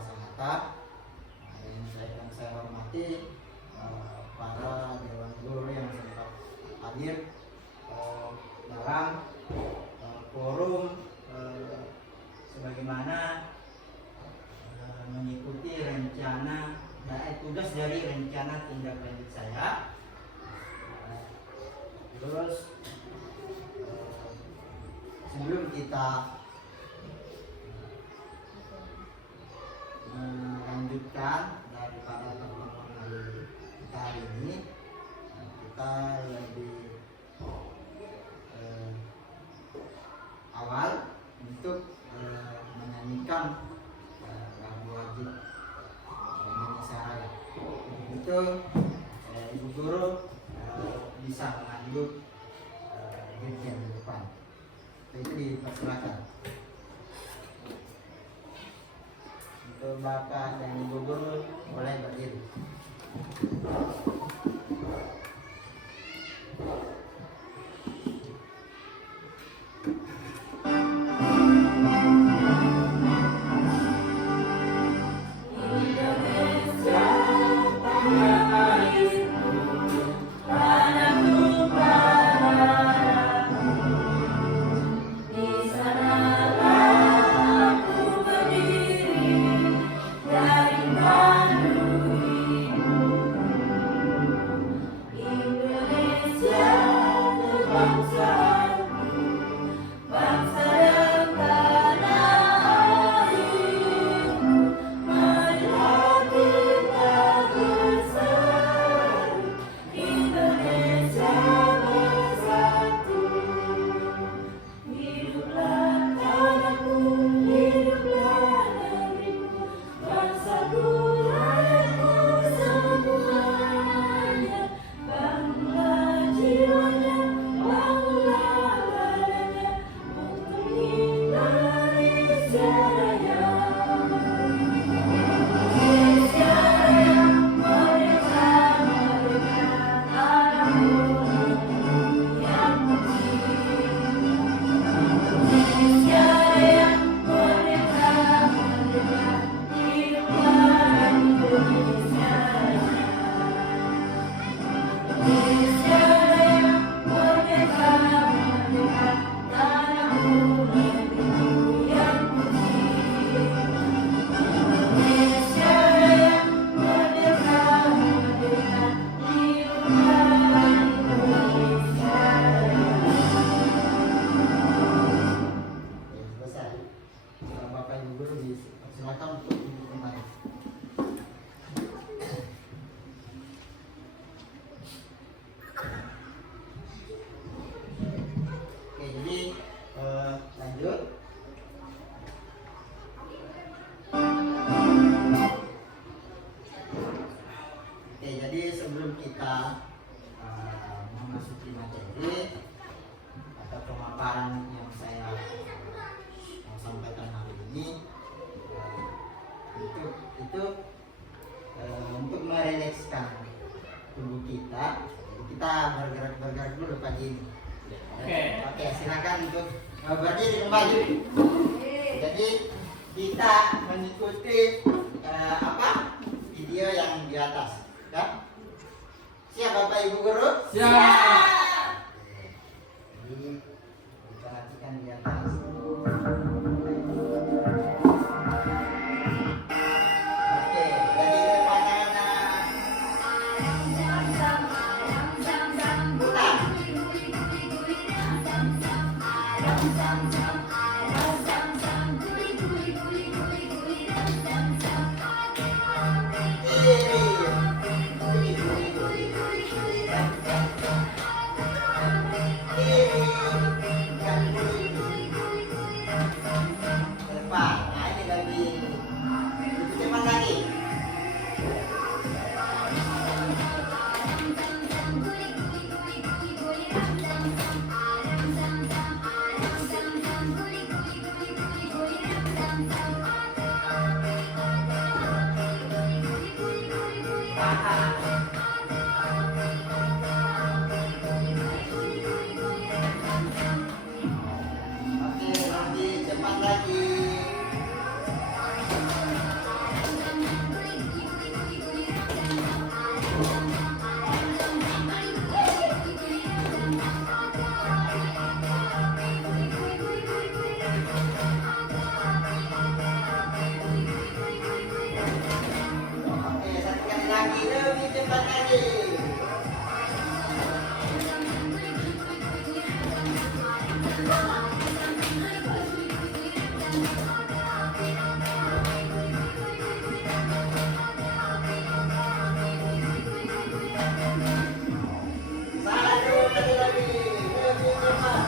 Pelaksana. Yang saya hormati para dewan guru yang sempat hadir dalam forum sebagaimana mengikuti rencana tugas dari rencana tindak lanjut saya. Terus sebelum kita melanjutkan daripada pertemuan kita hari ini, kita lebih awal untuk menyanyikan lagu wajib Indonesia Raya. Itu Ibu Guru bisa mengambil dirjen di depan. Itu dipersilakan. Untuk Bapak dan Ibu Guru boleh berdiri. Untuk merelekskan tubuh kita bergerak dulu pagi ini. Oke, silakan untuk berdiri kembali. Jadi kita mengikuti video yang di atas, kan? Siap Bapak Ibu Guru? Siap. Jadi perhatikan di atas. cepat lagi. Satu kali lagi, lebih cepat.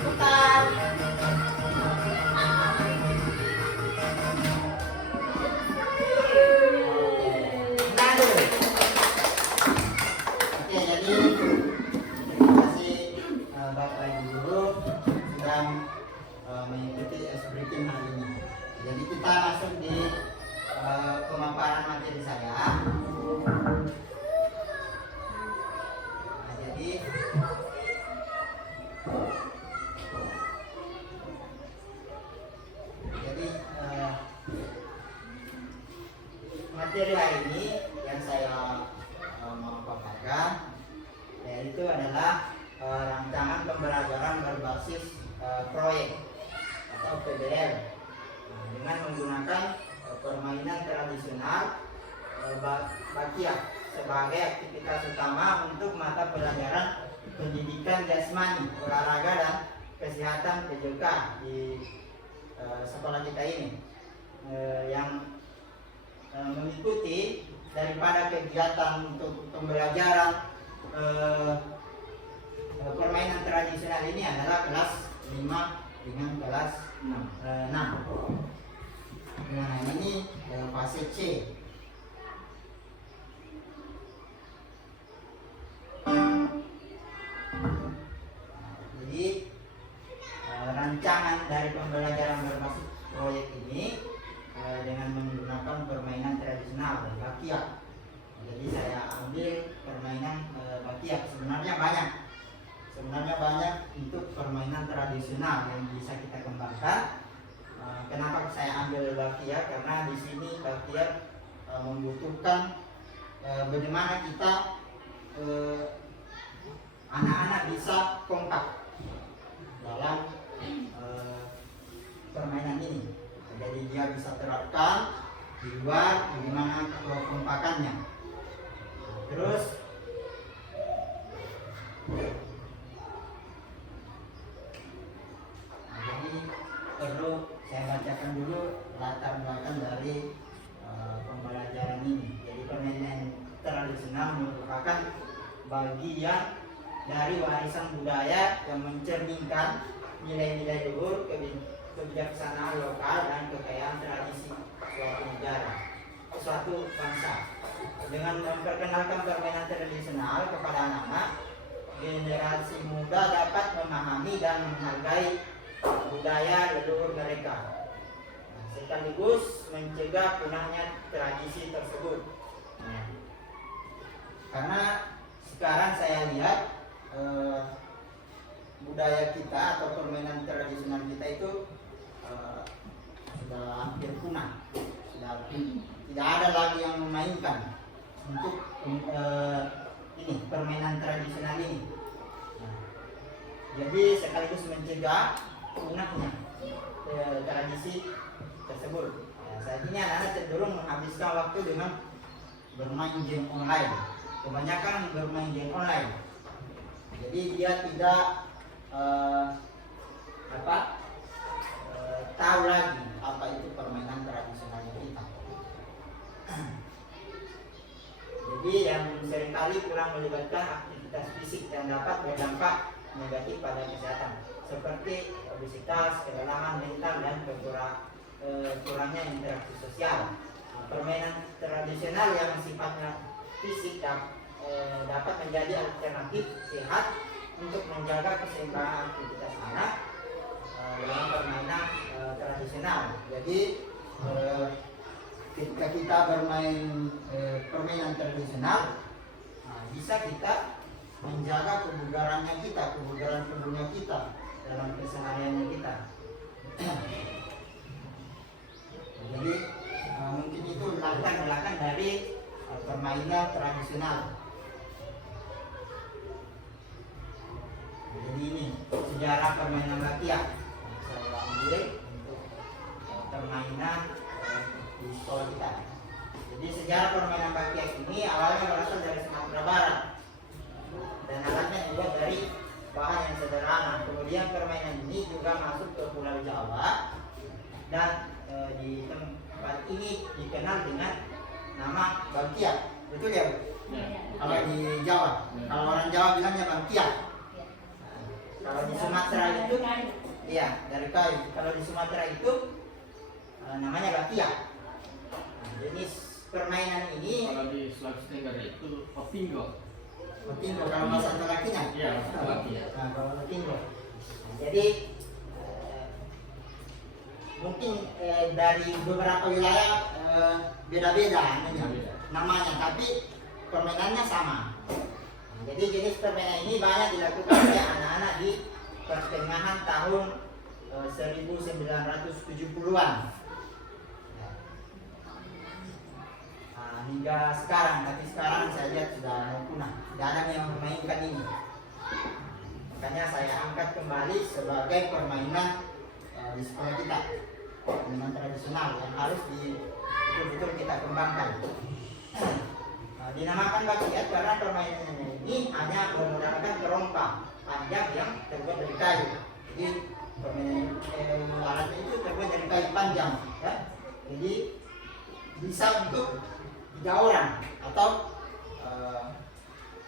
Putar. Nado. Oke, jadi terima kasih Bapak Ibu guru sudah mengikuti briefing hari ini. Jadi kita masuk di pemaparan materi saya. Nah, jadi materi hari ini yang saya mau paparkan yaitu adalah rancangan pembelajaran berbasis proyek atau PBL. Nah, dengan menggunakan permainan tradisional bakia sebagai aktivitas utama untuk mata pelajaran pendidikan jasmani, olahraga dan kesehatan PJK di sekolah kita ini. Yang mengikuti daripada kegiatan untuk pembelajaran permainan tradisional ini adalah kelas 5 dengan kelas 6. Nah, ini fase C. Jadi rancangan dari pembelajaran berbasis proyek ini dengan menggunakan permainan tradisional dan bakia. Jadi saya ambil permainan bakia. Sebenarnya banyak untuk permainan tradisional yang bisa kita kembangkan. Kenapa saya ambil bakia? Karena di sini bakia membutuhkan bagaimana kita anak-anak bisa kompak dalam permainan ini. Jadi dia bisa terapkan di luar bagaimana kekompakannya. Terus jadi perlu saya bacakan dulu latar belakang dari pembelajaran ini. Jadi permainan tradisional merupakan bagian dari warisan budaya yang mencerminkan nilai-nilai luhur, kebijaksanaan lokal dan kekayaan tradisi suatu negara, suatu bangsa. Dengan memperkenalkan permainan tradisional kepada anak-anak, generasi muda dapat memahami dan menghargai budaya leluhur mereka, sekaligus mencegah punahnya tradisi tersebut. Karena sekarang saya lihat budaya kita atau permainan tradisional kita itu sudah hampir punah, sudah tidak ada lagi yang memainkan untuk ini permainan tradisional ini. Jadi sekaligus mencegah punahnya tradisi tersebut. Saat ini anak-anak cenderung menghabiskan waktu dengan bermain game online. Kebanyakan bermain game online. Jadi dia tidak tahu lagi apa itu permainan tradisionalnya kita. Jadi yang seringkali kurang melibatkan aktivitas fisik yang dapat berdampak negatif pada kesehatan, seperti obesitas, kedalaman mental dan kurangnya interaksi sosial. Permainan tradisional yang sifatnya fisik dapat menjadi alternatif sehat untuk menjaga keseimbangan aktivitas anak dalam permainan tradisional. Jadi ketika kita bermain permainan tradisional, bisa kita menjaga kebugarannya kita, kebugaran tubuhnya kita dalam kesehariannya kita. Jadi mungkin itu latar belakang dari permainan tradisional. Jadi ini sejarah permainan bakia. Saya ambil permainan di sekolah kita. Jadi sejarah permainan bakyak ini awalnya berasal dari Sumatera Barat dan alatnya juga dari bahan yang sederhana. Kemudian permainan ini juga masuk ke Pulau Jawa dan di tempat ini dikenal dengan nama bakyak. Betul ya, Bu? Kalau di Jawa, kalau orang Jawa bilangnya bakyak. Kalau di Sumatera itu, iya dari kayu. Kalau di Sumatera itu namanya bakyak. Jenis permainan ini. Kalau di Sulawesi Tenggara itu opingo. Opingo kalau bahasa lakinya. Iya, laki. Nah, kalau opingo. Jadi mungkin dari beberapa wilayah beda-beda namanya, tapi permainannya sama. Jadi jenis permainan ini banyak dilakukan oleh anak-anak di pertengahan tahun 1970-an hingga sekarang. Tapi sekarang saya lihat sudah mau punah, tidak ada yang memainkan ini. Makanya saya angkat kembali sebagai permainan di sekolah kita, permainan tradisional yang harus betul-betul kita kembangkan. Dinamakan bakyak karena permainan ini hanya menggunakan kerongka panjang yang terbuat dari kayu. Jadi permainan alatnya itu terbuat dari kayu panjang, ya. Jadi bisa untuk 3 orang atau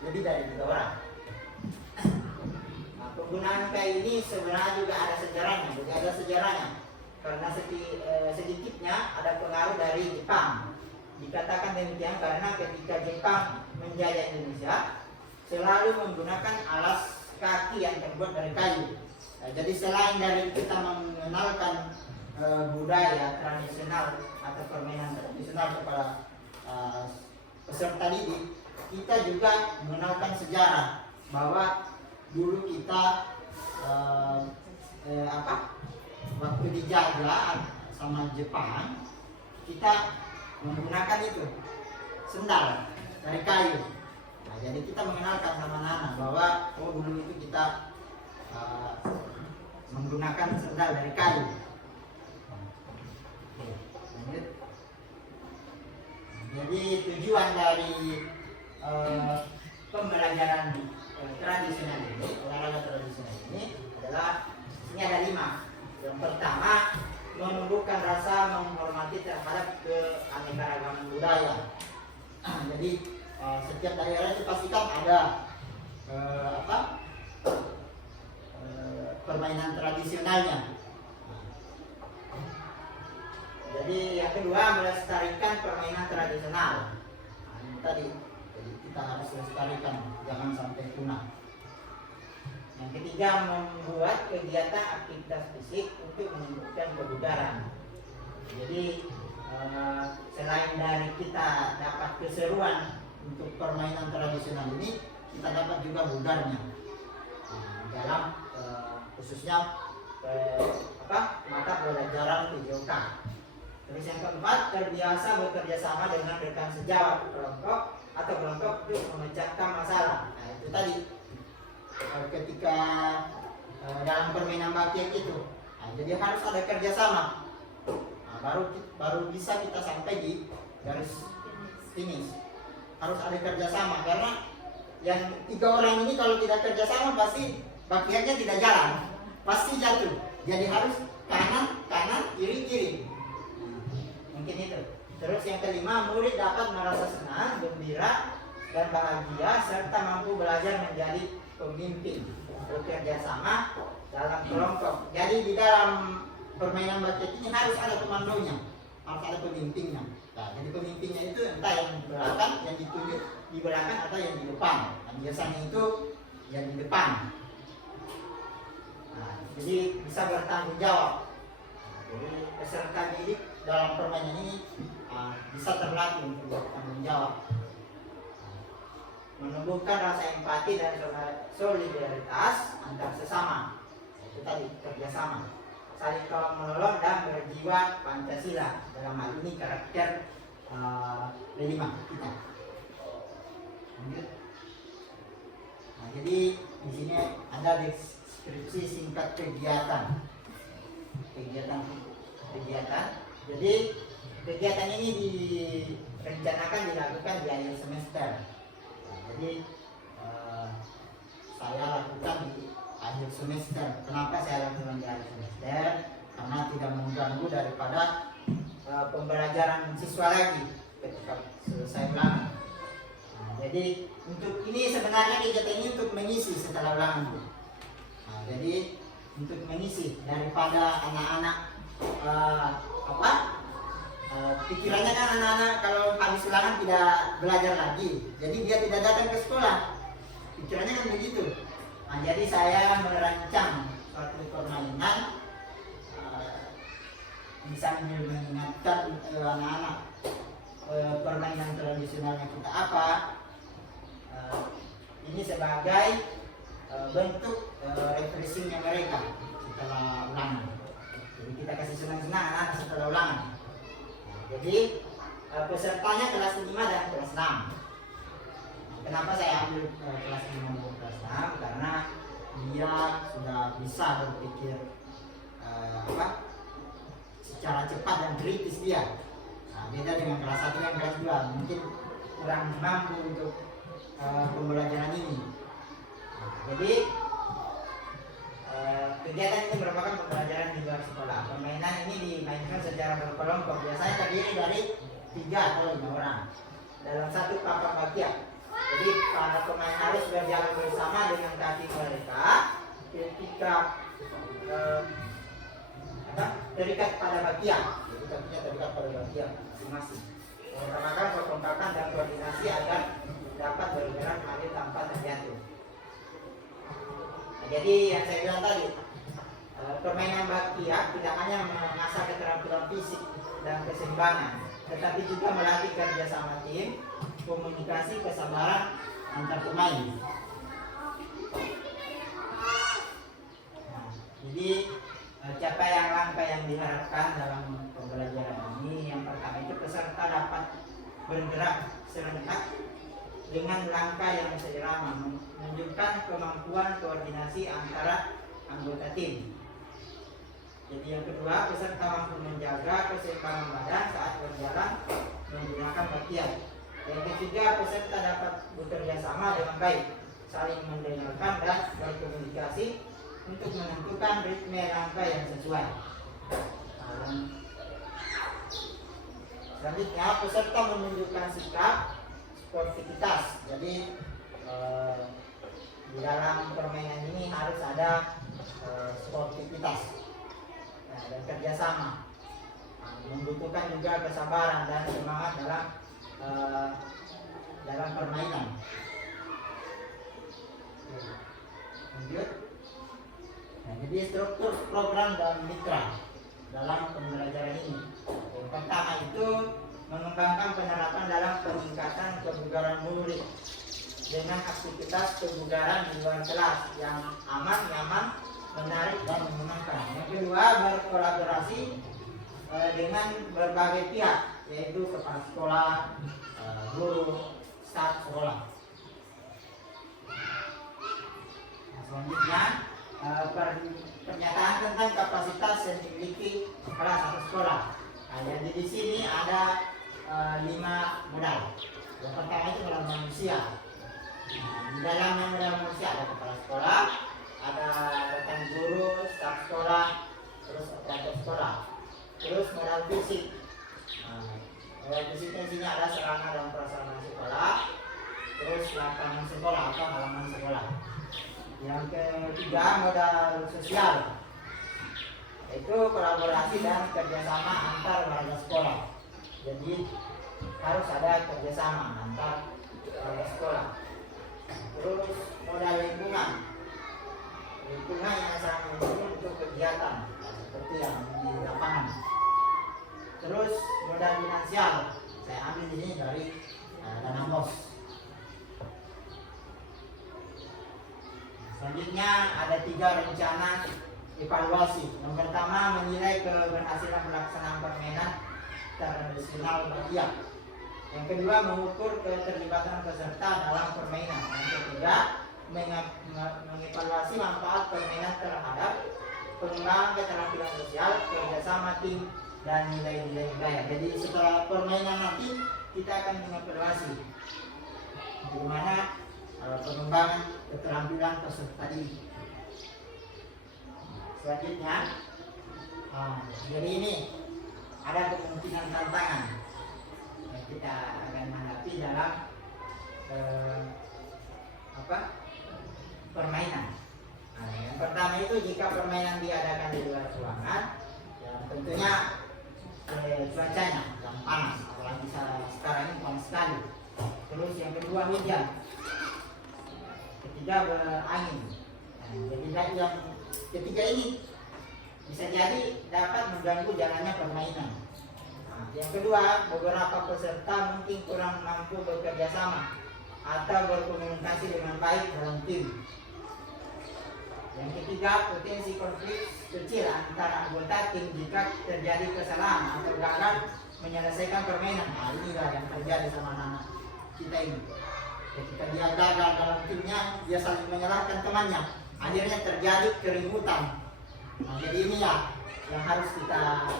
lebih dari 3 orang. Nah, penggunaan kayu ini sebenarnya juga ada sejarahnya, karena sedikitnya ada pengaruh dari Jepang. Dikatakan demikian karena ketika Jepang menjajah Indonesia selalu menggunakan alas kaki yang terbuat dari kayu. Jadi selain dari kita mengenalkan budaya tradisional atau permainan tradisional kepada peserta didik, kita juga mengenalkan sejarah bahwa dulu kita waktu dijajah sama Jepang, kita menggunakan itu sendal dari kayu. Nah, jadi kita mengenalkan sama anak bahwa dulu itu kita menggunakan sendal dari kayu. Jadi tujuan dari pembelajaran tradisional ini, olahraga tradisional ini adalah, ini ada 5. Yang pertama, menumbuhkan rasa menghormati terhadap keanekaragaman budaya. Jadi setiap daerah itu pasti kan ada permainan tradisionalnya. Jadi yang kedua, melestarikan permainan tradisional. Nah, ini tadi, jadi kita harus lestarikan, jangan sampai punah. Yang ketiga, membuat kegiatan aktivitas fisik untuk menumbuhkan kebugaran. Jadi selain dari kita dapat keseruan untuk permainan tradisional ini, kita dapat juga bugarnya dalam khususnya mata pelajaran PJOK. Terus yang keempat, terbiasa bekerja sama dengan rekan sejawat kelompok atau kelompok untuk memecahkan masalah. Nah, itu tadi ketika dalam permainan bakyak itu, jadi harus ada kerjasama. Baru bisa kita sampai di garis finish. Harus ada kerjasama, karena yang 3 orang ini kalau tidak kerjasama pasti bakyaknya tidak jalan, pasti jatuh. Jadi harus kanan kiri. Mungkin itu. Terus yang kelima, murid dapat merasa senang, gembira, dan bahagia serta mampu belajar menjadi pemimpin, bekerja sama dalam kelompok. Jadi di dalam permainan bakyak ini harus ada komandonya, harus ada pemimpinnya. Nah, jadi pemimpinnya itu entah yang di belakang, yang ditunjuk di belakang, atau yang di depan. Nah, biasanya itu yang di depan. Nah, jadi bisa bertanggung jawab. Nah, jadi peserta didik dalam permainan ini bisa terlatih untuk bertanggung jawab, menumbuhkan rasa empati dan solidaritas antar sesama. Itu tadi, kerjasama, saling tolong menolong dan berjiwa Pancasila. Dalam hal ini karakter 5 kita. Lanjut. Nah, jadi di sini ada deskripsi singkat kegiatan. Jadi kegiatan ini direncanakan dilakukan di akhir semester. Jadi saya lakukan di akhir semester. Kenapa saya lakukan di akhir semester? Karena tidak mengganggu daripada pembelajaran siswa lagi ketika selesai ulangan. Jadi untuk ini sebenarnya kegiatan ini untuk mengisi setelah ulangan. Jadi untuk mengisi daripada anak-anak pikirannya kan anak-anak kalau habis ulangan tidak belajar lagi, jadi dia tidak datang ke sekolah, pikirannya kan begitu. Jadi saya merancang suatu permainan bisa mengingatkan anak-anak permainan tradisionalnya kita apa. Ini sebagai bentuk refreshingnya mereka setelah ulangan. Jadi kita kasih senang-senang anak-anak setelah ulangan. Jadi pesertanya kelas 5 dan kelas 6. Kenapa saya ambil kelas 5 dan kelas 6? Karena dia sudah bisa berpikir secara cepat dan kritis dia. Beda dengan kelas 1 dan kelas 2 mungkin kurang mampu untuk pembelajaran ini. Jadi kegiatan ini merupakan pembelajaran di luar sekolah. Permainan ini dimainkan secara berkelompok. Biasanya terdiri dari 3 atau 5 orang dalam satu papan bagian. Jadi para pemain harus berjalan bersama dengan kaki mereka ketika terikat pada bagian. Jadi kakinya terikat pada bagian masing-masing. Mengutamakan kekompakan dan koordinasi agar dapat bergerak maju tanpa terjatuh. Jadi yang saya bilang tadi, permainan bakiak tidak hanya mengasah keterampilan fisik dan keseimbangan, tetapi juga melatih kerjasama tim, komunikasi, kesabaran antar pemain. Jadi capaian langkah yang diharapkan dalam pembelajaran ini, yang pertama itu peserta dapat bergerak serentak dengan langkah yang seirama, menunjukkan kemampuan koordinasi antara anggota tim. Jadi yang kedua, peserta mampu menjaga keseimbangan badan saat berjalan menggunakan bakiak. Yang ketiga, peserta dapat bekerja sama dengan baik, saling mendengarkan dan berkomunikasi untuk menentukan ritme langkah yang sesuai. Selanjutnya, peserta menunjukkan sikap sportivitas. Jadi di dalam permainan ini harus ada sportivitas dan kerjasama. Membutuhkan juga kesabaran dan semangat dalam permainan. Lanjut. Jadi struktur program dan mitra dalam pembelajaran ini. Yang pertama itu mengembangkan penerapan dalam peningkatan kebugaran murid dengan aktivitas kebugaran di luar kelas yang aman, nyaman, menarik dan menyenangkan. Yang kedua, berkolaborasi dengan berbagai pihak, yaitu kepala sekolah, guru, staf sekolah. Selanjutnya, pernyataan tentang kapasitas yang dimiliki kelas atau sekolah. Jadi di sini ada 5 modal. Yang pertama itu modal manusia. Di dalamnya modal manusia ada kepala sekolah, ada rekan guru, staf sekolah, terus operator sekolah. Terus modal fisik. Modal fisiknya di sini ada sarana dan prasarana sekolah, terus lapangan sekolah atau halaman sekolah. Yang ketiga modal sosial, yaitu kolaborasi dan kerjasama antar warga sekolah. Jadi harus ada kerjasama antar warga sekolah. Terus modal lingkungan, lingkungan yang sangat penting untuk kegiatan seperti yang di lapangan. Terus modal finansial, saya ambil ini dari dana BOS. Selanjutnya ada 3 rencana evaluasi. Yang pertama, menilai keberhasilan pelaksanaan permainan tradisional bakiak. Yang kedua, mengukur keterlibatan peserta dalam permainan. Yang ketiga, mengevaluasi manfaat permainan terhadap pengembangan keterampilan sosial, kerjasama tim, dan nilai-nilai budaya. Jadi setelah permainan nanti kita akan mengevaluasi bagaimana pengembangan keterampilan peserta ini. Selanjutnya, jadi ini ada kemungkinan tantangan yang kita akan hadapi dalam permainan. Yang pertama itu jika permainan diadakan di luar ruangan, ya tentunya cuacanya yang panas, apalagi sekarang ini panas sekali. Terus yang kedua hujan, ketiga berangin. Jadi yang ketiga ini bisa jadi dapat mengganggu jalannya permainan. Yang kedua, beberapa peserta mungkin kurang mampu bekerja sama atau berkomunikasi dengan baik dalam tim. Yang ketiga, potensi konflik kecil antara anggota tim jika terjadi kesalahan atau gagal menyelesaikan permainan. Inilah yang terjadi sama anak kita ini. Ketika dia gagal dalam timnya, dia saling menyalahkan temannya. Akhirnya terjadi keributan. Jadi ini ya yang harus kita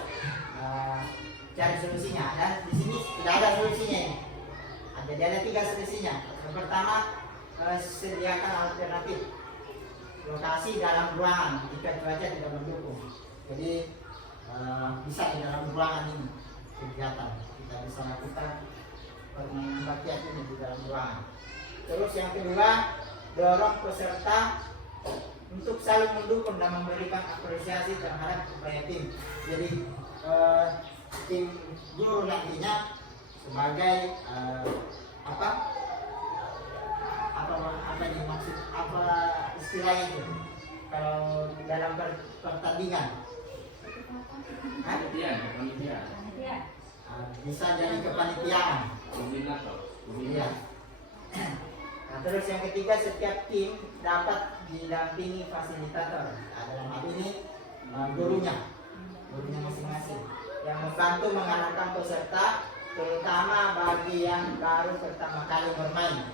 cari solusinya. Dan di sini tidak ada solusinya ini. Jadi ada 3 solusinya. Yang pertama, sediakan alternatif lokasi dalam ruangan jika cuaca tidak mendukung. Jadi bisa di dalam ruangan ini kegiatan kita bisa lakukan permainan rakyat ini di dalam ruangan. Terus yang kedua, dorong peserta untuk saling mendukung dan memberikan apresiasi terhadap upaya tim. Jadi tim guru nantinya sebagai apa dimaksud, apa istilahnya itu kalau dalam pertandingan bisa jadi kepanitiaan. Iya. Nah, terus yang ketiga, setiap tim dapat didampingi fasilitator. Dalam hal ini gurunya masing-masing yang membantu mengarahkan peserta, terutama bagi yang baru pertama kali bermain.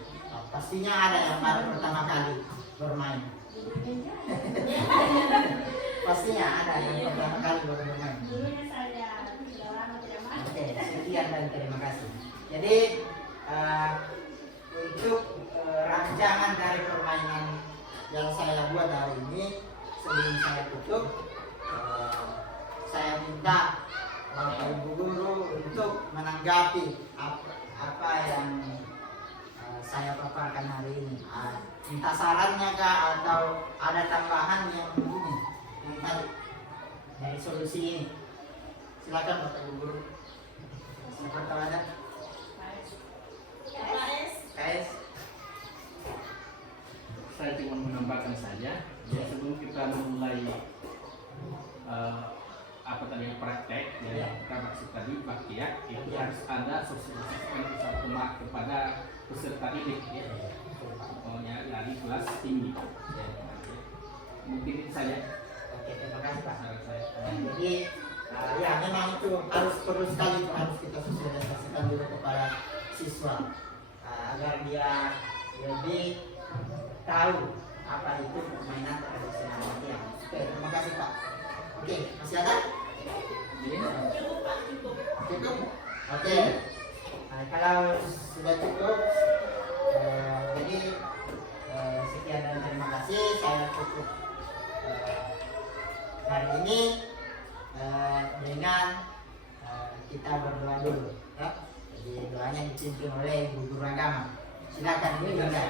Pastinya ada yang baru pertama kali bermain. Pastinya ada yang pertama kali baru bermain. Oke, sekian dan terima kasih. Jadi untuk rancangan dari permainan yang saya buat hari ini, sebelum saya tutup, saya minta Bapak Ibu Guru untuk menanggapi apa yang saya paparkan hari ini. Minta sarannya kah atau ada tambahan yang ini dari solusi ini? Silakan Bapak Ibu Guru. Silakan kalau ada. KS. Saya cuma menambahkan saja, ya sebelum kita memulai apa tadi yang praktek, ya kita maksud tadi baktiak, itu harus ada sosialisasi kepada peserta didik, ya, contohnya dari kelas tinggi. Ya. Mungkin itu saja. Oke, terima kasih Pak. Jadi ya memang itu perlu sekali itu harus kita sosialisasikan dulu kepada siswa agar dia lebih tahu apa itu permainan tradisional Matiang. Oke, terima kasih Pak. Oke, masih ada? Cukup? Oke. Nah, kalau sudah cukup, jadi sekian dan terima kasih. Saya tutup hari ini dengan kita berdoa dulu. Ya? Jadi doanya dipimpin oleh Ibu Guru Agama. Silakan Ibu Linda.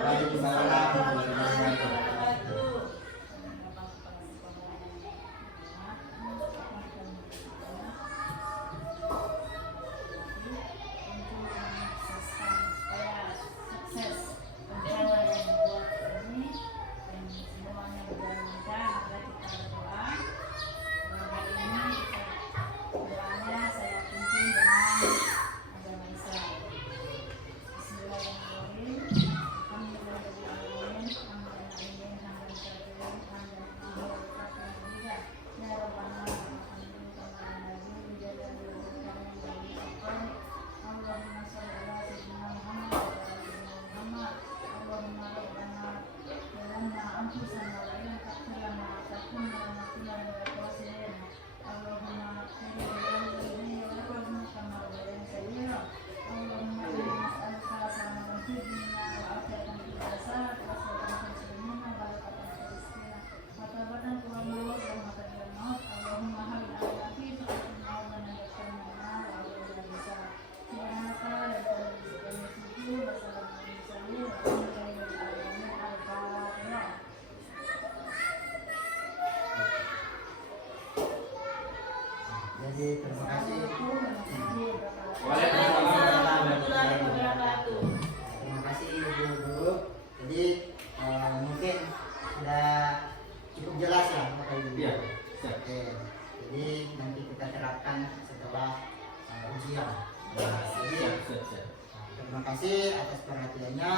Waalaikumsalam warahmatullahi wabarakatuh. Doanya saya pimpin terima kasih. Waalaikumsalam warahmatullahi wabarakatuh. Terima kasih ibu-ibu. Jadi mungkin sudah cukup jelas ya Bapak Ibu. Iya, siap. Oke. Jadi nanti kita terapkan setelah ujian. Nah, jadi Siap. terima kasih atas perhatiannya.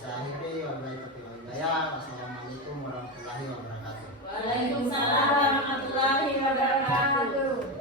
Saya akhiri wabillahi taufiq wal hidayah. Wassalamualaikum warahmatullahi wabarakatuh. Waalaikumsalam warahmatullahi wabarakatuh.